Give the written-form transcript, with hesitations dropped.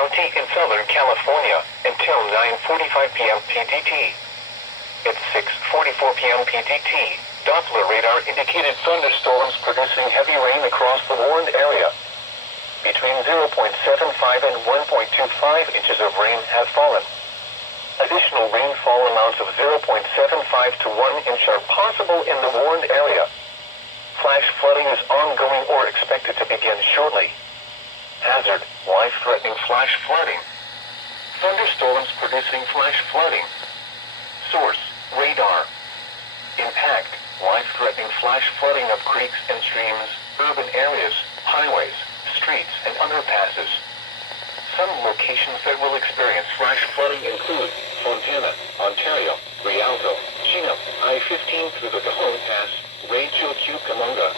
County in Southern California until 9:45 p.m. PDT. At 6:44 p.m. PDT, Doppler radar indicated thunderstorms producing heavy rain across the warned area. Between 0.75 and 1.25 inches of rain have fallen. Additional rainfall amounts of 0.75 to 1 inch are possible in the warned area. Flash flooding is ongoing or expected to begin shortly. Hazard, life-threatening flash flooding. Thunderstorms producing flash flooding. Source, radar. Impact, life-threatening flash flooding of creeks and streams, urban areas, highways, streets, and underpasses. Some locations that will experience flash flooding include Fontana, Ontario, Rialto, Chino, I-15 through the Cajon Pass, Rancho Cucamonga,